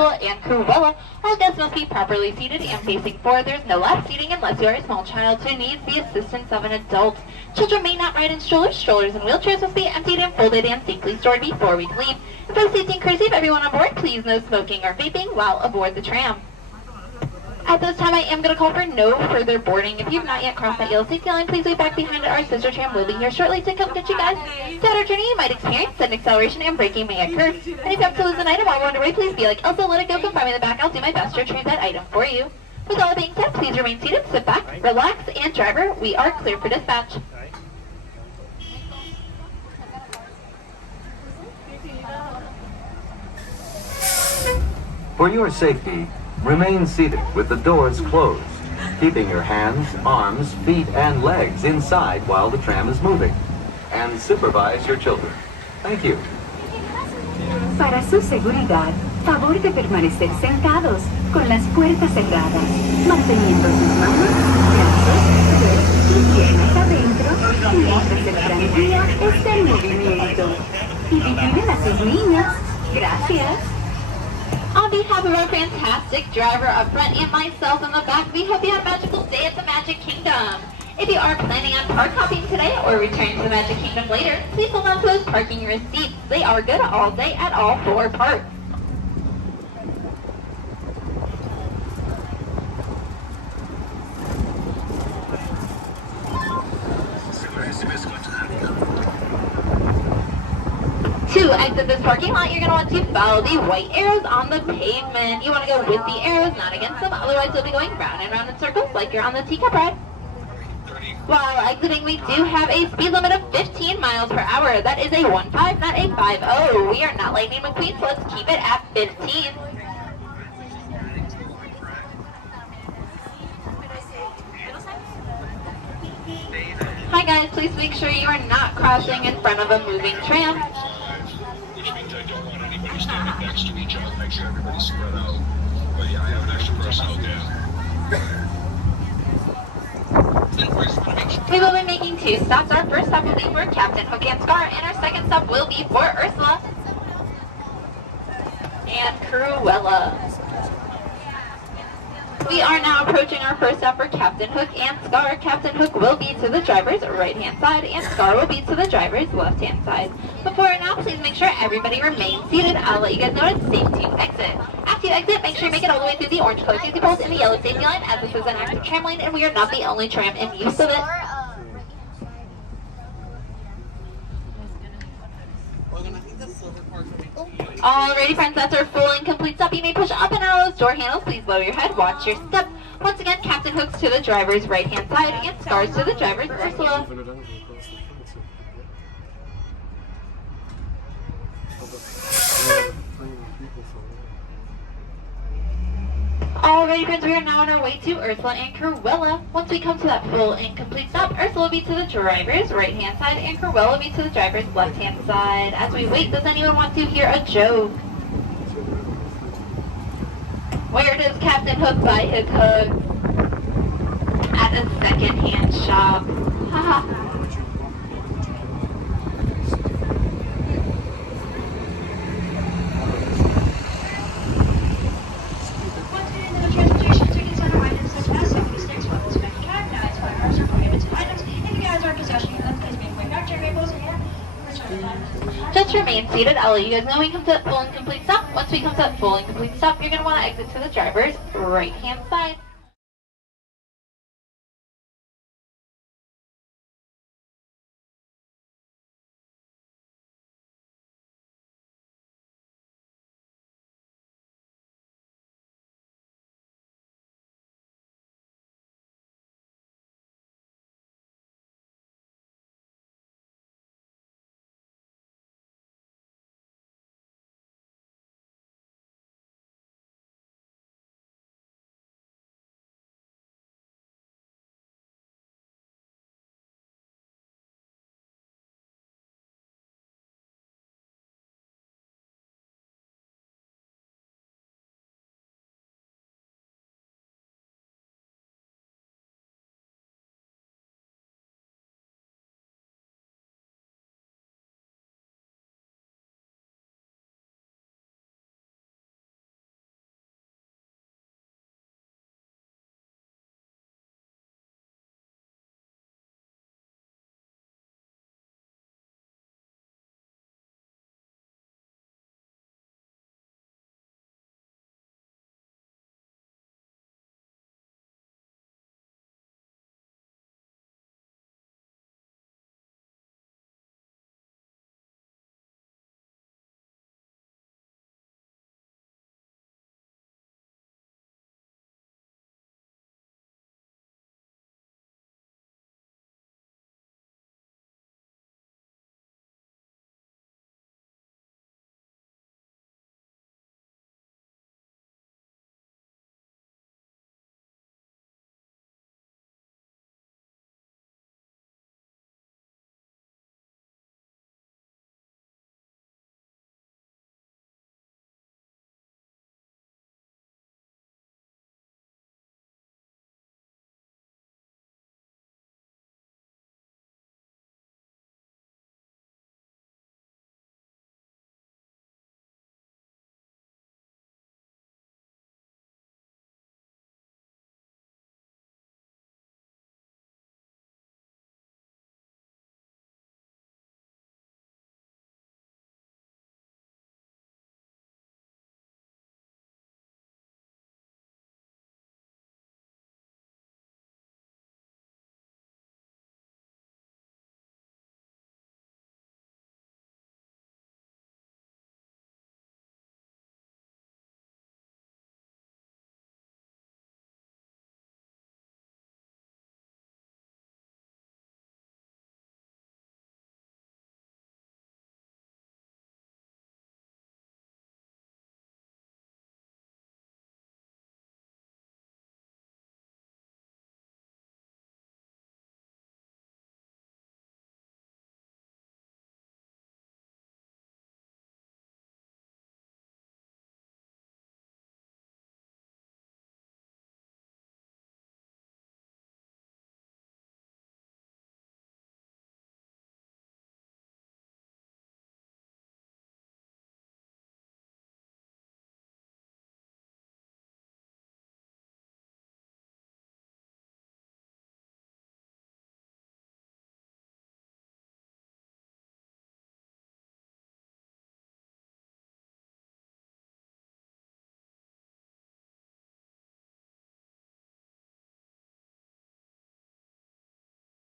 Ursula and Cruella. All guests must be properly seated and facing forward. There's no left seating unless you are a small child who needs the assistance of an adult. Children may not ride in strollers. Strollers and wheelchairs must be emptied and folded and safely stored before we leave. And for the safety and courtesy of everyone on board, please no smoking or vaping while aboard the tram. At this time, I am going to call for no further boarding. If you have not yet crossed that yellow safety line, please wait back behind our sister tram. We'll be here shortly to come get you guys. Throughout our journey, you might experience sudden acceleration and braking may occur. And if you have to lose an item while we're underway, please be like Elsa, let it go, come find me in the back. I'll do my best to retrieve that item for you. With all that being said, please remain seated, sit back, relax, and driver, we are clear for dispatch. For your safety, remain seated with the doors closed, keeping your hands, arms, feet, and legs inside while the tram is moving. And supervise your children. Thank you. Para su seguridad, favor de permanecer sentados con las puertas cerradas, manteniendo sus manos, brazos, pies y piernas adentro mientras el tranvía está en movimiento. Y vigilen a sus niños. Gracias. On behalf of our fantastic driver up front and myself in the back, we hope you have a magical day at the Magic Kingdom. If you are planning on park hopping today or returning to the Magic Kingdom later, please hold on to those parking receipts. They are good all day at all 4 parks. To exit this parking lot, you're going to want to follow the white arrows on the pavement. You want to go with the arrows, not against them, otherwise you'll be going round and round in circles like you're on the teacup ride. While exiting, we do have a speed limit of 15 miles per hour. That is a 15, not a 50. We are not Lightning McQueen, so let's keep it at 15. Hi guys, please make sure you are not crossing in front of a moving tram. Which means I don't want anybody standing next to each other. Make sure everybody's spread out. But yeah, I have an extra person out there. We will be making 2 stops. Our first stop will be for Captain Hook and Scar, and our second stop will be for Ursula and Cruella. We are now approaching our first stop for Captain Hook and Scar. Captain Hook will be to the driver's right-hand side, and Scar will be to the driver's left-hand side. Before now, please make sure everybody remains seated. I'll let you guys know it's safe to exit. After you exit, make sure you make it all the way through the orange color safety poles and the yellow safety line, as this is an active tram lane, and we are not the only tram in use of it. Alrighty friends, that's our full and complete stop. You may push up and out of those door handles. Please lower your head, watch your step. Once again, Captain Hook's to the driver's right-hand side and Scar's to the driver's Ursula. Alrighty friends, we are now on our way to Ursula and Cruella. Once we come to that full and complete stop, Ursula will be to the driver's right-hand side and Cruella will be to the driver's left-hand side. As we wait, does anyone want to hear a joke? Where does Captain Hook buy his hooks? At a second-hand shop. Haha. Just remain seated. I'll let you guys know when we come to that full and complete stop. Once we come to that full and complete stop, you're going to want to exit to the driver's right-hand side.